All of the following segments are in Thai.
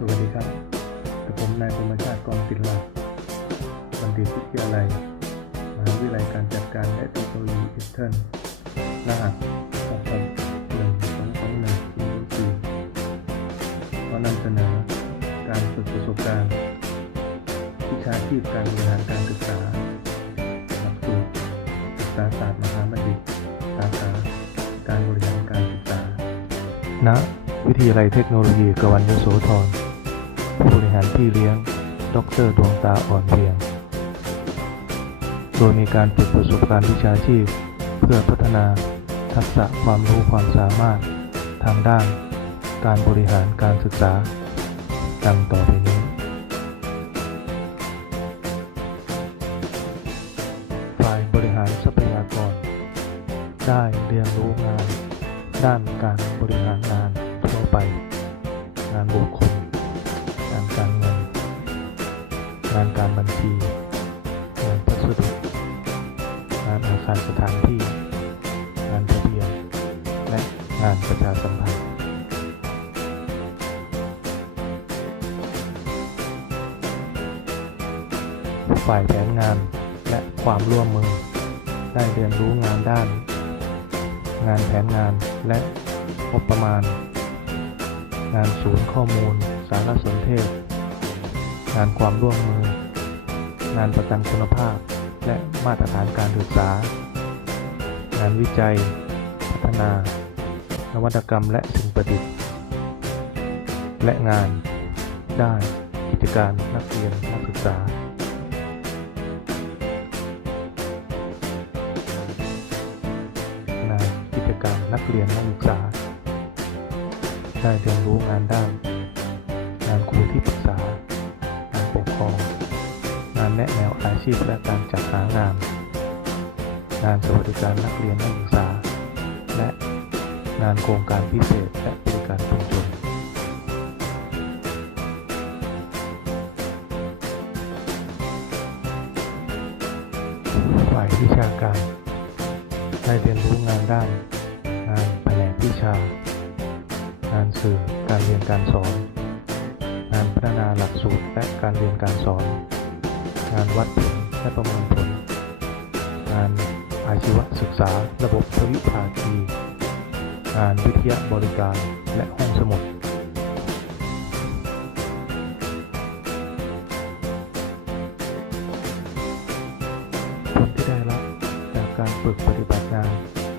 สวัสดีครับกับผมนายธรรมชาติกองติลาบัณฑิตวิทยาลัยมหาวิทยาลัยการจัดการและเทคโนโลยีอิสเทิร์นรหัสสองหนึ่งสองสองหนึ่งศูนย์สี่ขอนำเสนอการฝึกประสบการณ์วิชาชีพการบริหารการศึกษาหลักสูตรศึกษาศาสตร์มหาบัณฑิตสาขาการบริหารการศึกษาณวิทยาลัยเทคโนโลยีกวันยโสธร บริหารพี่เลี้ยง ดรดวงตาอ่อนเพียง โดยมีการฝึกประสบการณ์วิชาชีพ เพื่อพัฒนาทักษะความรู้ความสามารถ ทางด้าน การบริหารการศึกษา ดังต่อไปนี้ ฝ่ายบริหารทรัพยากร ได้เรียนรู้งาน ด้านการบริหารงานทั่วไป งานบุค งานการบัญชี งานพัสดุงานอาคารสถานที่ งานทะเบียน และงานประชาสัมพันธ์ฝ่ายแผนงานและความร่วมมือ ได้เรียนรู้งานด้าน งานแผนงานและงบประมาณ งานศูนย์ข้อมูล สารสนเทศ งานความร่วมมือ งานประกันคุณภาพ และมาตรฐานการศึกษา งานวิจัย พัฒนา นวัตกรรมและสิ่งประดิษฐ์ และงาน ด้านกิจการนักเรียนนักศึกษางานกิจกรรนักเรียนนักศึกษา ได้เรียนรู้งานด้าน งานครูที่ปรึกษา อง งานแนะแนวอาชีพและการจัดหางาน งานสวัสดิการนักเรียนนักศึกษา และงานโครงการพิเศษและบริการชุมชนฝ่ายวิชาการ ได้เรียนรู้งานด้าน งานแผนกวิชา งานสื่อการเรียนการสอน และการเรียนการสอน งานวัดผลและประเมินผล งานอาชีวศึกษาระบบทวิภาคี งานวิทยาบริการและห้องสมุดผลที่ได้รับจากการฝึกปฏิบัติงาน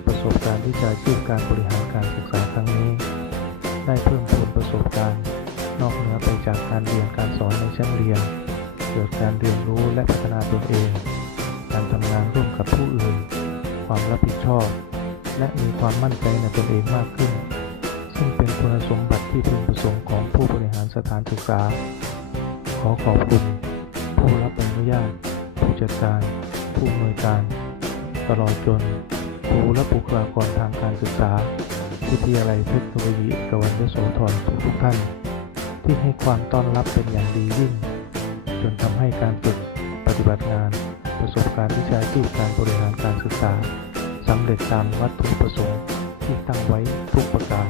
ประสบการณ์วิชาชีพการบริหารการศึกษาครั้งนี้ ได้เพิ่มพูนประสบการณ์ นอกเหนือไปจากการเรียนการสอนในชั้นเรียน เกิดการเรียนรู้และพัฒนาตนเอง การทำงานร่วมกับผู้อื่น ความรับผิดชอบ และมีความมั่นใจในตนเองมากขึ้น ซึ่งเป็นคุณสมบัติที่พึงประสงค์ของผู้บริหารสถานศึกษา ขอขอบคุณ ผู้รับอนุญาต ผู้จัดการ ผู้อำนวยการ ตลอดจนครูและบุคลากรทางการศึกษาวิทยาลัยเทคโนโลยีเอกวันยโสธรทุกท่าน ที่ให้ความต้อนรับเป็นอย่างดียิ่ง จนทำให้การฝึกปฏิบัติงาน ประสบการณ์วิชาชีพการบริหารการศึกษาสำเร็จตามวัตถุประสงค์ที่ตั้งไว้ทุกประการ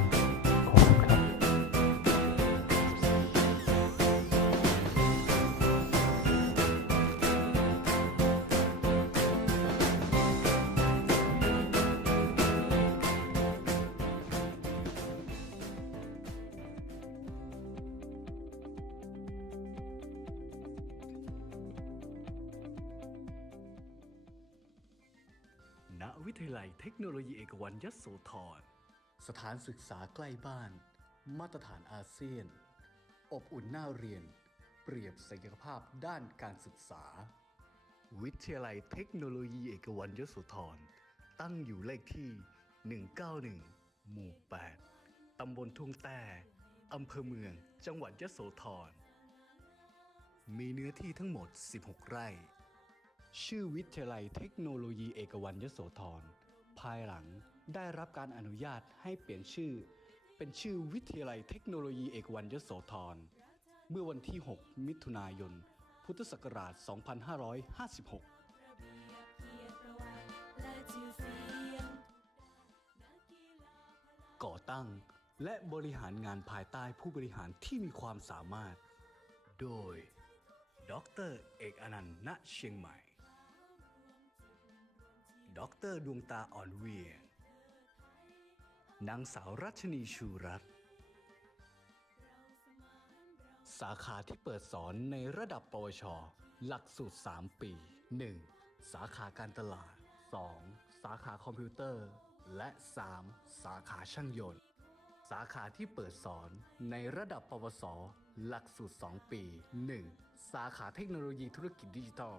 ณวิทยาลัยเทคโนโลยีเอกวันยโสธร สถานศึกษาใกล้บ้าน มาตรฐานอาเซียน อบอุ่นน่าเรียน เปรียบศักยภาพด้านการศึกษา วิทยาลัยเทคโนโลยีเอกวันยโสธร ตั้งอยู่เลขที่ 191 หมู่ 8 ตำบลทุ่งแต่อำเภอเมือง จังหวัดยโสธร มีเนื้อที่ทั้งหมด 16 ไร่ ชื่อวิทยาลัยเทคโนโลยีเอกวันยโสธร ภายหลังได้รับการอนุญาตให้เปลี่ยนชื่อ เป็นชื่อวิทยาลัยเทคโนโลยีเอกวันยโสธร เมื่อวันที่ 6 มิถุนายน พุทธศักราช 2556ก่อตั้งและบริหารงานภายใต้ผู้บริหารที่มีความสามารถ โดย ดร เอกอนันต์ ณ เชียงใหม่ ดรดวงตาอ่อนเวียง นางสาวรัชนีชูรัตน์สาขาที่เปิดสอนในระดับปวช หลักสูตร 3 ปี 1. สาขาการตลาด 2. สาขาคอมพิวเตอร์ และ 3. สาขาช่างยนต์ สาขาที่เปิดสอนในระดับปวส หลักสูตร 2 ปี 1. สาขาเทคโนโลยีธุรกิจดิจิทัล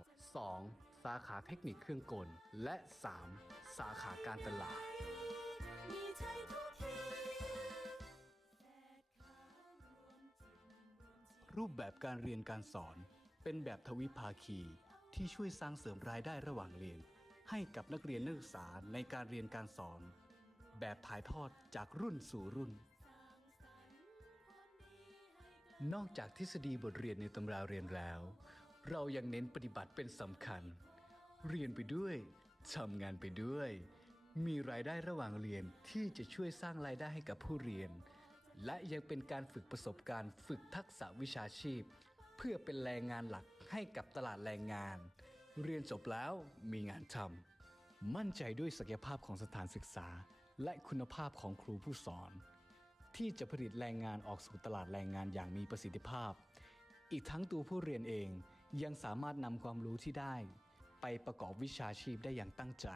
2. สาขาเทคนิคเครื่องกล และ 3. สาขาการตลาด รูปแบบการเรียนการสอนเป็นแบบทวิภาคีที่ช่วยสร้างเสริมรายได้ระหว่างเรียน ให้กับนักเรียนนักศึกษาในการเรียนการสอน แบบถ่ายทอดจากรุ่นสู่รุ่น นอกจากทฤษฎีบทเรียนในตำราเรียนแล้ว เรายังเน้นปฏิบัติเป็นสำคัญ เรียนไปด้วยทำงานไปด้วย มีรายได้ระหว่างเรียนที่จะช่วยสร้างรายได้ให้กับผู้เรียน และยังเป็นการฝึกประสบการณ์ฝึกทักษะวิชาชีพ เพื่อเป็นแรงงานหลักให้กับตลาดแรงงาน เรียนจบแล้วมีงานทำมั่นใจด้วยศักยภาพของสถานศึกษา และคุณภาพของครูผู้สอน ที่จะผลิตแรงงานออกสู่ตลาดแรงงานอย่างมีประสิทธิภาพ อีกทั้งตัวผู้เรียนเอง ยังสามารถนำความรู้ที่ได้ ไปประกอบวิชาชีพได้อย่างตั้งใจ